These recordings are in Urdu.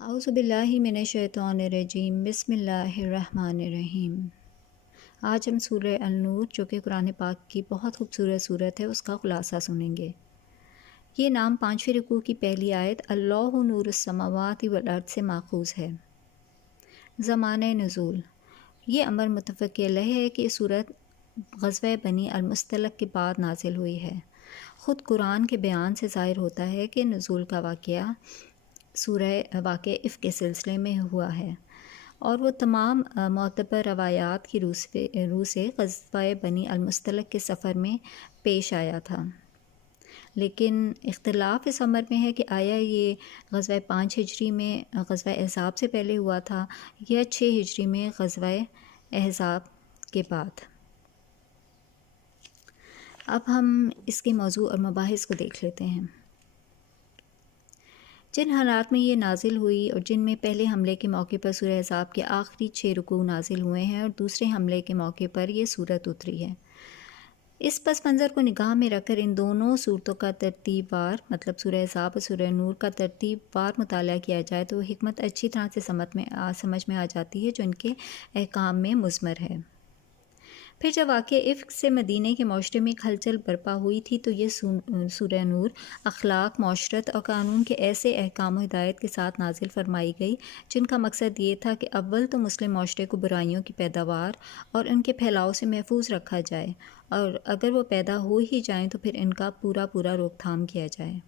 اعوذ باللہ من الشیطان الرجیم، بسم اللہ الرحمن الرحیم۔ آج ہم سورہ النور جو کہ قرآن پاک کی بہت خوبصورت صورت ہے اس کا خلاصہ سنیں گے۔ یہ نام 5ویں رکوع کی پہلی آیت اللہ نور السماوات والارض سے ماخوذ ہے۔ زمانہ نزول، یہ امر متفق علیہ ہے کہ یہ صورت غزوہ بنی المصطلق کے بعد نازل ہوئی ہے۔ خود قرآن کے بیان سے ظاہر ہوتا ہے کہ نزول کا واقعہ واقع افک کے سلسلے میں ہوا ہے اور وہ تمام معتبر روایات کی روح سے غزوہ بنی المصطلق کے سفر میں پیش آیا تھا، لیکن اختلاف اس امر میں ہے کہ آیا یہ غزوہ 5 ہجری میں غزوہ احزاب سے پہلے ہوا تھا یا 6 ہجری میں غزوہ احزاب کے بعد۔ اب ہم اس کے موضوع اور مباحث کو دیکھ لیتے ہیں۔ جن حالات میں یہ نازل ہوئی اور جن میں پہلے حملے کے موقع پر سورہ احزاب کے آخری 6 رکوع نازل ہوئے ہیں اور دوسرے حملے کے موقع پر یہ صورت اتری ہے، اس پس منظر کو نگاہ میں رکھ کر ان دونوں صورتوں کا ترتیب وار مطلب سورہ احزاب اور سورہ نور کا ترتیب وار مطالعہ کیا جائے تو وہ حکمت اچھی طرح سے سمجھ میں آ جاتی ہے جو ان کے احکام میں مضمر ہے۔ پھر جب واقعہ افک سے مدینہ کے معاشرے میں ایک ہلچل برپا ہوئی تھی تو یہ سورہ نور اخلاق، معاشرت اور قانون کے ایسے احکام و ہدایت کے ساتھ نازل فرمائی گئی جن کا مقصد یہ تھا کہ اول تو مسلم معاشرے کو برائیوں کی پیداوار اور ان کے پھیلاؤ سے محفوظ رکھا جائے، اور اگر وہ پیدا ہو ہی جائیں تو پھر ان کا پورا روک تھام کیا جائے۔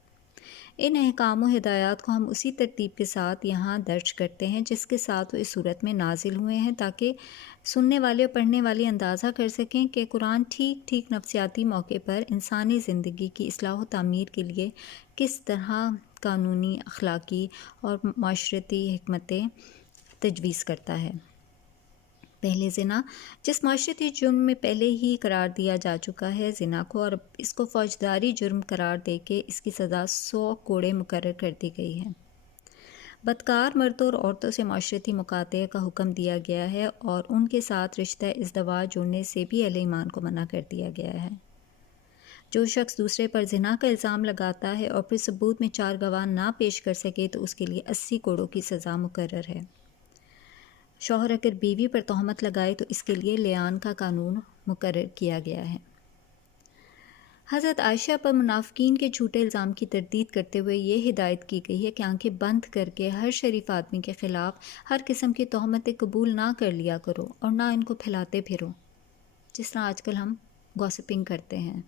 ان احکام و ہدایات کو ہم اسی ترتیب کے ساتھ یہاں درج کرتے ہیں جس کے ساتھ وہ اس صورت میں نازل ہوئے ہیں، تاکہ سننے والے اور پڑھنے والے اندازہ کر سکیں کہ قرآن ٹھیک نفسیاتی موقع پر انسانی زندگی کی اصلاح و تعمیر کے لیے کس طرح قانونی، اخلاقی اور معاشرتی حکمتیں تجویز کرتا ہے۔ پہلے زنا، جس معاشرتی جرم میں پہلے ہی قرار دیا جا چکا ہے زنا کو، اور اس کو فوجداری جرم قرار دے کے اس کی سزا 100 کوڑے مقرر کر دی گئی ہے۔ بدکار مردوں اور عورتوں سے معاشرتی مقاطعے کا حکم دیا گیا ہے اور ان کے ساتھ رشتہ ازدواج جوڑنے سے بھی اہل ایمان کو منع کر دیا گیا ہے۔ جو شخص دوسرے پر زنا کا الزام لگاتا ہے اور پھر ثبوت میں 4 گواہ نہ پیش کر سکے تو اس کے لیے 80 کوڑوں کی سزا مقرر ہے۔ شوہر اگر بیوی پر تہمت لگائے تو اس کے لیے لعان کا قانون مقرر کیا گیا ہے۔ حضرت عائشہ پر منافقین کے جھوٹے الزام کی تردید کرتے ہوئے یہ ہدایت کی گئی ہے کہ آنکھیں بند کر کے ہر شریف آدمی کے خلاف ہر قسم کی تہمتیں قبول نہ کر لیا کرو اور نہ ان کو پھیلاتے پھرو، جس طرح آج کل ہم گوسپنگ کرتے ہیں۔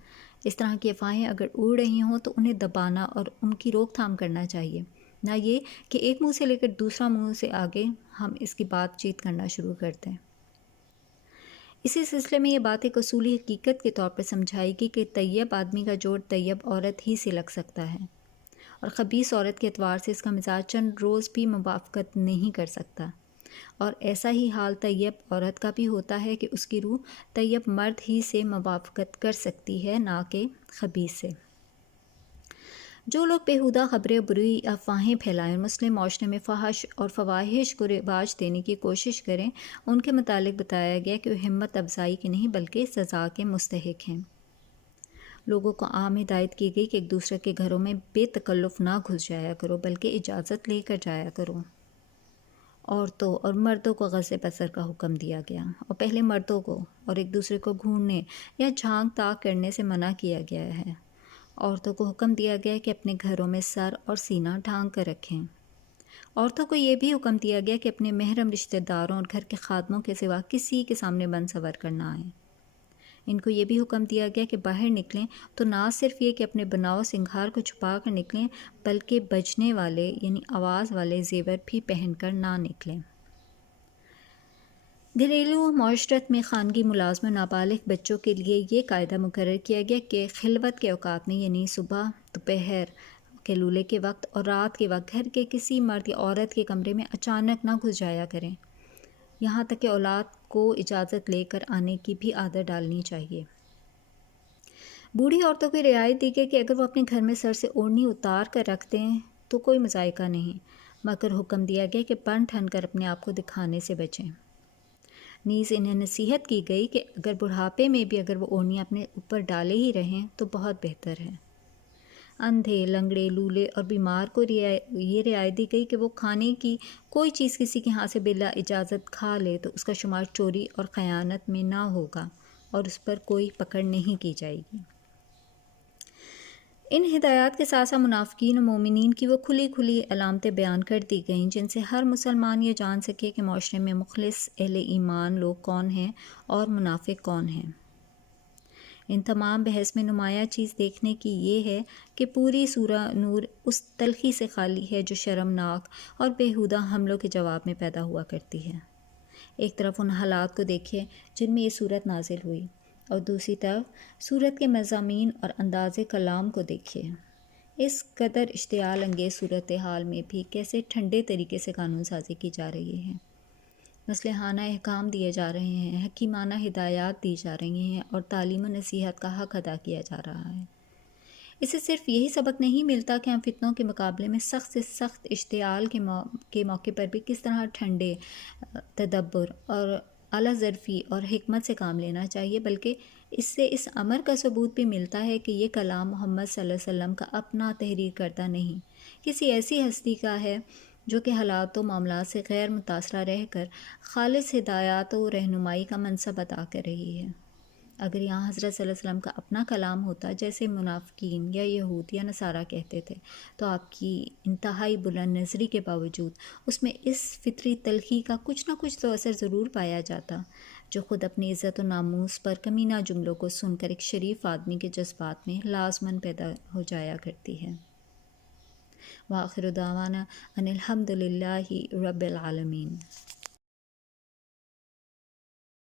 اس طرح کی افواہیں اگر اڑ رہی ہوں تو انہیں دبانا اور ان کی روک تھام کرنا چاہیے، نہ یہ کہ ایک منہ سے لے کر دوسرا منہ سے آگے ہم اس کی بات چیت کرنا شروع کر دیں۔ اسی سلسلے میں یہ بات ایک اصولی حقیقت کے طور پر سمجھائی گئی کہ طیب آدمی کا جوڑ طیب عورت ہی سے لگ سکتا ہے، اور خبیث عورت کے اعتبار سے اس کا مزاج چند روز بھی موافقت نہیں کر سکتا، اور ایسا ہی حال طیب عورت کا بھی ہوتا ہے کہ اس کی روح طیب مرد ہی سے موافقت کر سکتی ہے، نہ کہ خبیث سے۔ جو لوگ بیہودہ خبریں اور بری افواہیں پھیلائیں اور مسلم معاشرے میں فحش اور فواحش کو رواج دینے کی کوشش کریں، ان کے متعلق بتایا گیا کہ وہ ہمت افزائی کے نہیں بلکہ سزا کے مستحق ہیں۔ لوگوں کو عام ہدایت کی گئی کہ ایک دوسرے کے گھروں میں بے تکلف نہ گھس جایا کرو بلکہ اجازت لے کر جایا کرو۔ عورتوں اور مردوں کو غض بصر کا حکم دیا گیا، اور پہلے مردوں کو اور ایک دوسرے کو گھورنے یا جھانک تاک کرنے سے منع کیا گیا ہے۔ عورتوں کو حکم دیا گیا کہ اپنے گھروں میں سر اور سینہ ڈھانک کر رکھیں۔ عورتوں کو یہ بھی حکم دیا گیا کہ اپنے محرم رشتہ داروں اور گھر کے خادموں کے سوا کسی کے سامنے بن سور کر نہ آئیں۔ ان کو یہ بھی حکم دیا گیا کہ باہر نکلیں تو نہ صرف یہ کہ اپنے بناؤ سنگھار کو چھپا کر نکلیں بلکہ بجنے والے یعنی آواز والے زیور بھی پہن کر نہ نکلیں۔ گھریلو معاشرت میں خانگی ملازموں نابالغ بچوں کے لیے یہ قاعدہ مقرر کیا گیا کہ خلوت کے اوقات میں یعنی صبح، دوپہر، قیلولے کے وقت اور رات کے وقت گھر کے کسی مرد یا عورت کے کمرے میں اچانک نہ گھس جایا کریں، یہاں تک کہ اولاد کو اجازت لے کر آنے کی بھی عادت ڈالنی چاہیے۔ بوڑھی عورتوں کو رعایت دی گئی کہ اگر وہ اپنے گھر میں سر سے اوڑھنی اتار کر رکھ دیں تو کوئی مذائقہ نہیں، مگر حکم دیا گیا کہ بن ٹھن کر اپنے آپ کو دکھانے سے بچیں۔ نیز انہیں نصیحت کی گئی کہ اگر بڑھاپے میں بھی اگر وہ اوڑھنی اپنے اوپر ڈالے ہی رہیں تو بہت بہتر ہے۔ اندھے، لنگڑے، لولے اور بیمار کو یہ رعایت دی گئی کہ وہ کھانے کی کوئی چیز کسی کے ہاں سے بلا اجازت کھا لے تو اس کا شمار چوری اور خیانت میں نہ ہوگا اور اس پر کوئی پکڑ نہیں کی جائے گی۔ ان ہدایات کے ساتھ ساتھ منافقین و مومنین کی وہ کھلی کھلی علامتیں بیان کر دی گئیں جن سے ہر مسلمان یہ جان سکے کہ معاشرے میں مخلص اہل ایمان لوگ کون ہیں اور منافق کون ہیں۔ ان تمام بحث میں نمایاں چیز دیکھنے کی یہ ہے کہ پوری سورہ نور اس تلخی سے خالی ہے جو شرمناک اور بیہودہ حملوں کے جواب میں پیدا ہوا کرتی ہے۔ ایک طرف ان حالات کو دیکھیں جن میں یہ صورت نازل ہوئی اور دوسری طرف صورت کے مضامین اور انداز کلام کو دیکھیں۔ اس قدر اشتعال انگیز صورتحال میں بھی کیسے ٹھنڈے طریقے سے قانون سازی کی جا رہی ہے، مصلحانہ احکام دیے جا رہے ہیں، حکیمانہ ہدایات دی جا رہی ہیں اور تعلیم و نصیحت کا حق ادا کیا جا رہا ہے۔ اس سے صرف یہی سبق نہیں ملتا کہ ہم فتنوں کے مقابلے میں سخت سے سخت اشتعال کے موقع پر بھی کس طرح ٹھنڈے تدبر اور اعلیٰ ظرفی اور حکمت سے کام لینا چاہیے، بلکہ اس سے اس امر کا ثبوت بھی ملتا ہے کہ یہ کلام محمد صلی اللہ علیہ وسلم کا اپنا تحریر کردہ نہیں، کسی ایسی ہستی کا ہے جو کہ حالات و معاملات سے غیر متاثرہ رہ کر خالص ہدایات و رہنمائی کا منصب ادا کر رہی ہے۔ اگر یہاں حضرت صلی اللہ علیہ وسلم کا اپنا کلام ہوتا جیسے منافقین یا یہود یا نصارہ کہتے تھے تو آپ کی انتہائی بلند نظری کے باوجود اس میں اس فطری تلخی کا کچھ نہ کچھ تو اثر ضرور پایا جاتا جو خود اپنی عزت و ناموس پر کمینہ جملوں کو سن کر ایک شریف آدمی کے جذبات میں لازماً پیدا ہو جایا کرتی ہے۔ وآخر دعوانا ان الحمد للہ رب العالمین۔